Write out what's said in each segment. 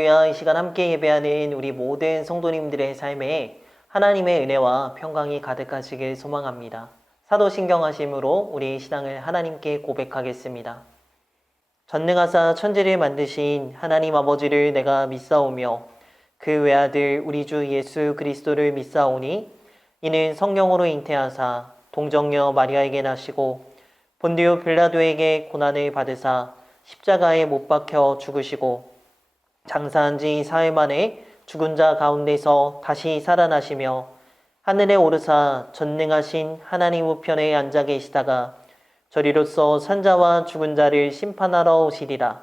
할렐루야. 이 시간 함께 예배하는 우리 모든 성도님들의 삶에 하나님의 은혜와 평강이 가득하시길 소망합니다. 사도신경하심으로 우리 신앙을 하나님께 고백하겠습니다. 전능하사 천지를 만드신 하나님 아버지를 내가 믿사오며 그 외아들 우리 주 예수 그리스도를 믿사오니 이는 성령으로 잉태하사 동정녀 마리아에게 나시고 본디오 빌라도에게 고난을 받으사 십자가에 못 박혀 죽으시고 장사한 지 사흘 만에 죽은 자 가운데서 다시 살아나시며 하늘에 오르사 전능하신 하나님 우편에 앉아 계시다가 저리로서 산자와 죽은 자를 심판하러 오시리라.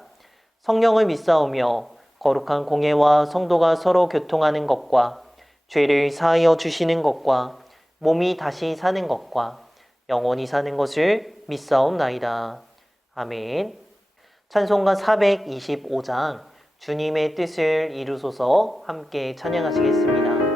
성령을 믿사오며 거룩한 공예와 성도가 서로 교통하는 것과 죄를 사하여 주시는 것과 몸이 다시 사는 것과 영원히 사는 것을 믿사옵나이다. 아멘. 찬송가 425장 주님의 뜻을 이루소서 함께 찬양하시겠습니다.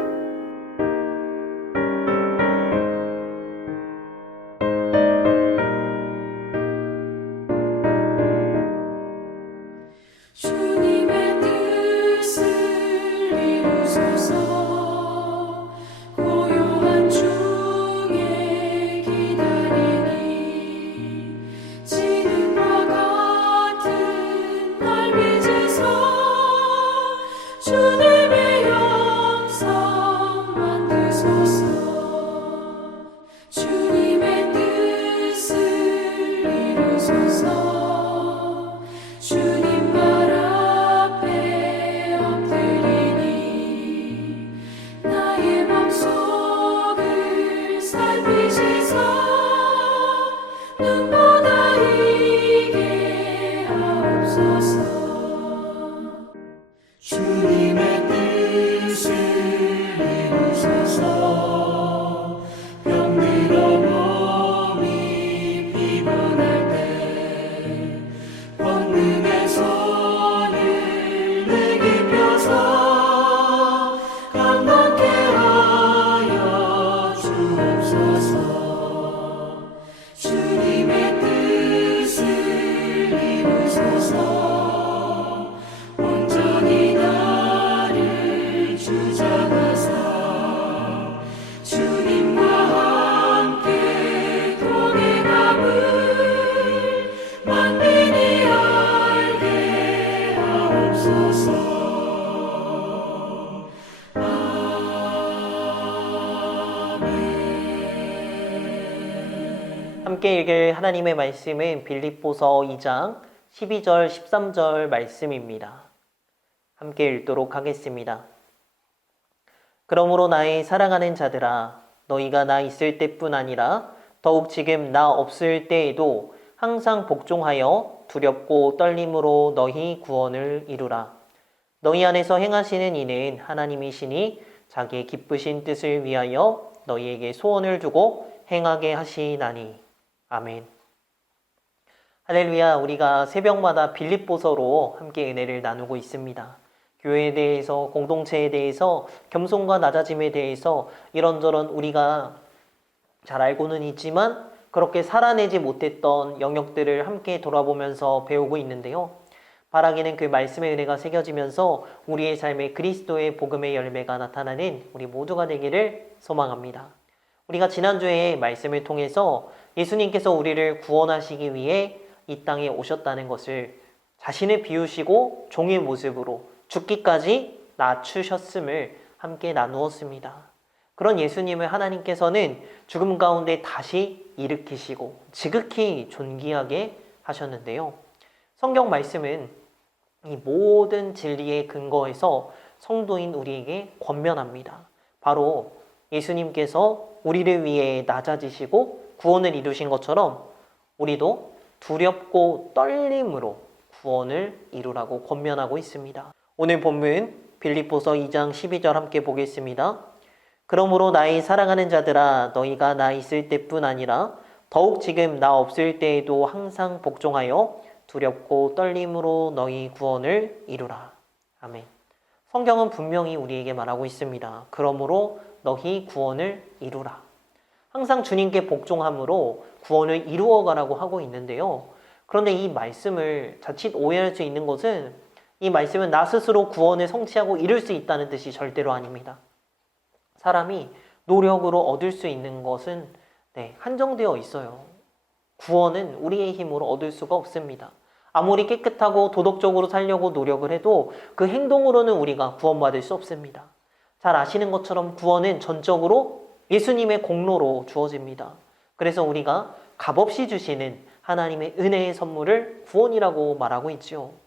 함께 읽을 하나님의 말씀은 빌립보서 2장 12절 13절 말씀입니다. 함께 읽도록 하겠습니다. 그러므로 나의 사랑하는 자들아 너희가 나 있을 때뿐 아니라 더욱 지금 나 없을 때에도 항상 복종하여 두렵고 떨림으로 너희 구원을 이루라. 너희 안에서 행하시는 이는 하나님이시니 자기의 기쁘신 뜻을 위하여 너희에게 소원을 두고 행하게 하시나니. 아멘. 할렐루야. 우리가 새벽마다 빌립보서로 함께 은혜를 나누고 있습니다. 교회에 대해서, 공동체에 대해서, 겸손과 낮아짐에 대해서 이런저런 우리가 잘 알고는 있지만 그렇게 살아내지 못했던 영역들을 함께 돌아보면서 배우고 있는데요. 바라기는 그 말씀의 은혜가 새겨지면서 우리의 삶에 그리스도의 복음의 열매가 나타나는 우리 모두가 되기를 소망합니다. 우리가 지난주에 말씀을 통해서 예수님께서 우리를 구원하시기 위해 이 땅에 오셨다는 것을 자신을 비우시고 종의 모습으로 죽기까지 낮추셨음을 함께 나누었습니다. 그런 예수님을 하나님께서는 죽음 가운데 다시 일으키시고 지극히 존귀하게 하셨는데요. 성경 말씀은 이 모든 진리의 근거에서 성도인 우리에게 권면합니다. 바로 예수님께서 우리를 위해 낮아지시고 구원을 이루신 것처럼 우리도 두렵고 떨림으로 구원을 이루라고 권면하고 있습니다. 오늘 본문 빌립보서 2장 12절 함께 보겠습니다. 그러므로 나의 사랑하는 자들아 너희가 나 있을 때뿐 아니라 더욱 지금 나 없을 때에도 항상 복종하여 두렵고 떨림으로 너희 구원을 이루라. 아멘. 성경은 분명히 우리에게 말하고 있습니다. 그러므로 너희 구원을 이루라. 항상 주님께 복종함으로 구원을 이루어가라고 하고 있는데요. 그런데 이 말씀을 자칫 오해할 수 있는 것은 이 말씀은 나 스스로 구원을 성취하고 이룰 수 있다는 뜻이 절대로 아닙니다. 사람이 노력으로 얻을 수 있는 것은 한정되어 있어요. 구원은 우리의 힘으로 얻을 수가 없습니다. 아무리 깨끗하고 도덕적으로 살려고 노력을 해도 그 행동으로는 우리가 구원받을 수 없습니다. 잘 아시는 것처럼 구원은 전적으로 예수님의 공로로 주어집니다. 그래서 우리가 값없이 주시는 하나님의 은혜의 선물을 구원이라고 말하고 있지요.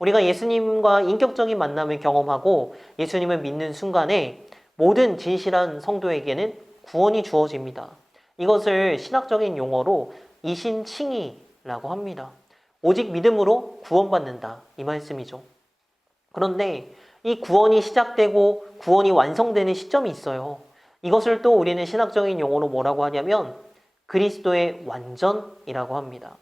우리가 예수님과 인격적인 만남을 경험하고 예수님을 믿는 순간에 모든 진실한 성도에게는 구원이 주어집니다. 이것을 신학적인 용어로 이신칭의라고 합니다. 오직 믿음으로 구원받는다, 이 말씀이죠. 그런데 이 구원이 시작되고 구원이 완성되는 시점이 있어요. 이것을 또 우리는 신학적인 용어로 뭐라고 하냐면 그리스도의 완전이라고 합니다.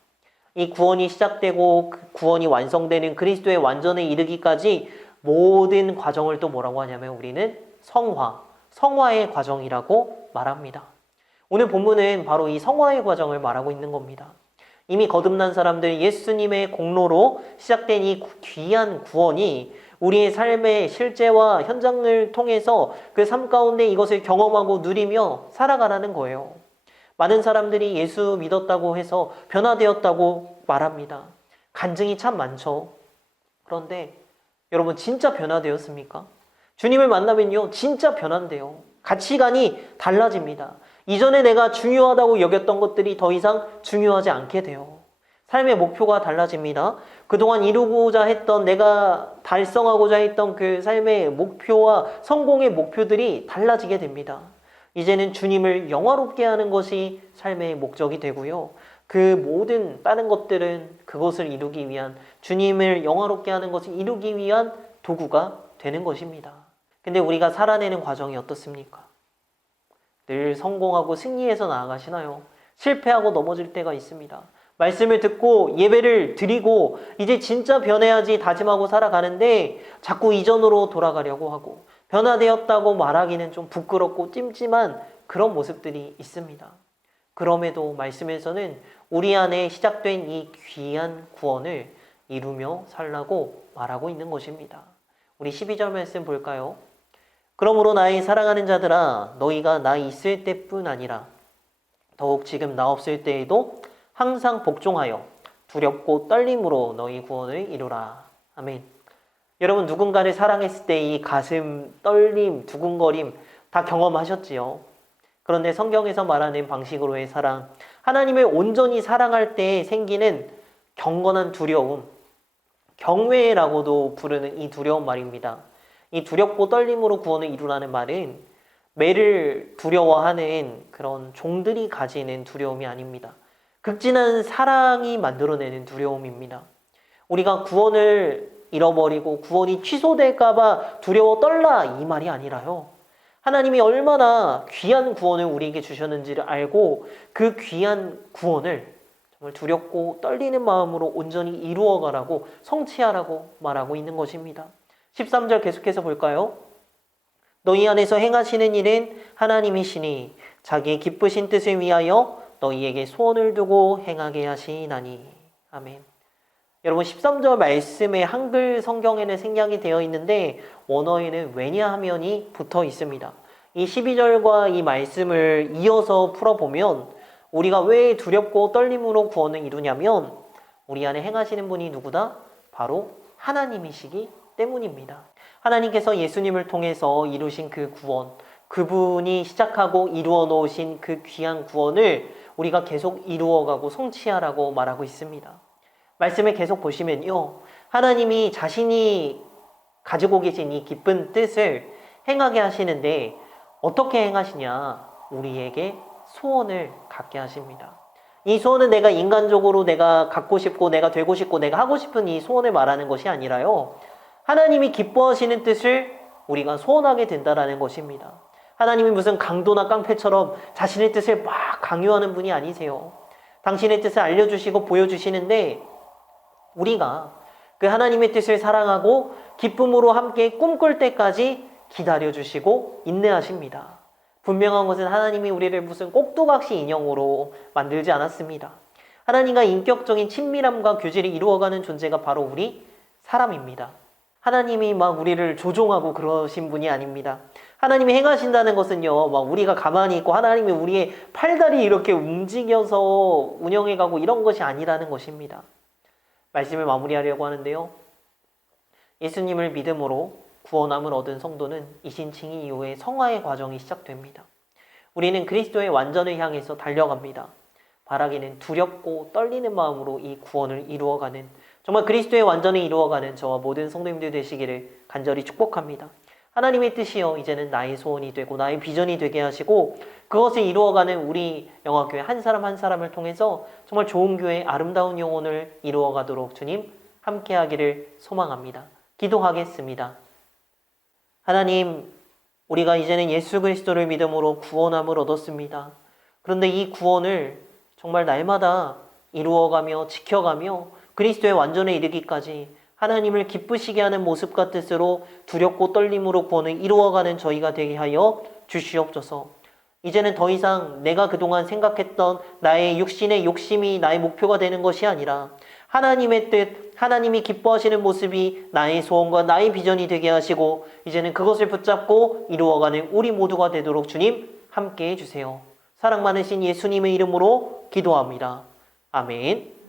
이 구원이 시작되고 구원이 완성되는 그리스도의 완전에 이르기까지 모든 과정을 또 뭐라고 하냐면 우리는 성화의 과정이라고 말합니다. 오늘 본문은 바로 이 성화의 과정을 말하고 있는 겁니다. 이미 거듭난 사람들 예수님의 공로로 시작된 이 귀한 구원이 우리의 삶의 실제와 현장을 통해서 그 삶 가운데 이것을 경험하고 누리며 살아가라는 거예요. 많은 사람들이 예수 믿었다고 해서 변화되었다고 말합니다. 간증이 참 많죠. 그런데 여러분 진짜 변화되었습니까? 주님을 만나면요 진짜 변한대요. 가치관이 달라집니다. 이전에 내가 중요하다고 여겼던 것들이 더 이상 중요하지 않게 돼요. 삶의 목표가 달라집니다. 그동안 이루고자 했던 내가 달성하고자 했던 그 삶의 목표와 성공의 목표들이 달라지게 됩니다. 이제는 주님을 영화롭게 하는 것이 삶의 목적이 되고요. 그 모든 다른 것들은 그것을 이루기 위한 주님을 영화롭게 하는 것을 이루기 위한 도구가 되는 것입니다. 근데 우리가 살아내는 과정이 어떻습니까? 늘 성공하고 승리해서 나아가시나요? 실패하고 넘어질 때가 있습니다. 말씀을 듣고 예배를 드리고 이제 진짜 변해야지 다짐하고 살아가는데 자꾸 이전으로 돌아가려고 하고 변화되었다고 말하기는 좀 부끄럽고 찜찜한 그런 모습들이 있습니다. 그럼에도 말씀에서는 우리 안에 시작된 이 귀한 구원을 이루며 살라고 말하고 있는 것입니다. 우리 12절 말씀 볼까요? 그러므로 나의 사랑하는 자들아 너희가 나 있을 때뿐 아니라 더욱 지금 나 없을 때에도 항상 복종하여 두렵고 떨림으로 너희 구원을 이루라. 아멘. 여러분 누군가를 사랑했을 때 이 가슴 떨림, 두근거림 다 경험하셨지요? 그런데 성경에서 말하는 방식으로의 사랑, 하나님을 온전히 사랑할 때 생기는 경건한 두려움, 경외라고도 부르는 이 두려운 말입니다. 이 두렵고 떨림으로 구원을 이루라는 말은 매를 두려워하는 그런 종들이 가지는 두려움이 아닙니다. 극진한 사랑이 만들어내는 두려움입니다. 우리가 구원을 잃어버리고 구원이 취소될까봐 두려워 떨라 이 말이 아니라요. 하나님이 얼마나 귀한 구원을 우리에게 주셨는지를 알고 그 귀한 구원을 정말 두렵고 떨리는 마음으로 온전히 이루어가라고 성취하라고 말하고 있는 것입니다. 13절 계속해서 볼까요? 너희 안에서 행하시는 일은 하나님이시니 자기의 기쁘신 뜻을 위하여 너희에게 소원을 두고 행하게 하시나니. 아멘. 여러분 13절 말씀에 한글 성경에는 생략이 되어 있는데 원어에는 왜냐하면이 붙어 있습니다. 이 12절과 이 말씀을 이어서 풀어보면 우리가 왜 두렵고 떨림으로 구원을 이루냐면 우리 안에 행하시는 분이 누구다? 바로 하나님이시기 때문입니다. 하나님께서 예수님을 통해서 이루신 그 구원, 그분이 시작하고 이루어 놓으신 그 귀한 구원을 우리가 계속 이루어가고 성취하라고 말하고 있습니다. 말씀을 계속 보시면요. 하나님이 자신이 가지고 계신 이 기쁜 뜻을 행하게 하시는데 어떻게 행하시냐? 우리에게 소원을 갖게 하십니다. 이 소원은 내가 인간적으로 내가 갖고 싶고 내가 되고 싶고 내가 하고 싶은 이 소원을 말하는 것이 아니라요. 하나님이 기뻐하시는 뜻을 우리가 소원하게 된다라는 것입니다. 하나님이 무슨 강도나 깡패처럼 자신의 뜻을 막 강요하는 분이 아니세요. 당신의 뜻을 알려주시고 보여주시는데 우리가 그 하나님의 뜻을 사랑하고 기쁨으로 함께 꿈꿀 때까지 기다려주시고 인내하십니다. 분명한 것은 하나님이 우리를 무슨 꼭두각시 인형으로 만들지 않았습니다. 하나님과 인격적인 친밀함과 교제를 이루어가는 존재가 바로 우리 사람입니다. 하나님이 막 우리를 조종하고 그러신 분이 아닙니다. 하나님이 행하신다는 것은요, 막 우리가 가만히 있고 하나님이 우리의 팔다리 이렇게 움직여서 운영해가고 이런 것이 아니라는 것입니다. 말씀을 마무리하려고 하는데요. 예수님을 믿음으로 구원함을 얻은 성도는 이신칭의 이후에 성화의 과정이 시작됩니다. 우리는 그리스도의 완전을 향해서 달려갑니다. 바라기는 두렵고 떨리는 마음으로 이 구원을 이루어가는, 정말 그리스도의 완전을 이루어가는 저와 모든 성도님들 되시기를 간절히 축복합니다. 하나님의 뜻이요, 이제는 나의 소원이 되고 나의 비전이 되게 하시고 그것을 이루어가는 우리 영화교회 한 사람 한 사람을 통해서 정말 좋은 교회, 아름다운 영혼을 이루어가도록 주님 함께하기를 소망합니다. 기도하겠습니다. 하나님, 우리가 이제는 예수 그리스도를 믿음으로 구원함을 얻었습니다. 그런데 이 구원을 정말 날마다 이루어가며 지켜가며 그리스도의 완전에 이르기까지 하나님을 기쁘시게 하는 모습과 뜻으로 두렵고 떨림으로 구원을 이루어가는 저희가 되게 하여 주시옵소서. 이제는 더 이상 내가 그동안 생각했던 나의 육신의 욕심이 나의 목표가 되는 것이 아니라 하나님의 뜻, 하나님이 기뻐하시는 모습이 나의 소원과 나의 비전이 되게 하시고 이제는 그것을 붙잡고 이루어가는 우리 모두가 되도록 주님 함께해 주세요. 사랑 많으신 예수님의 이름으로 기도합니다. 아멘.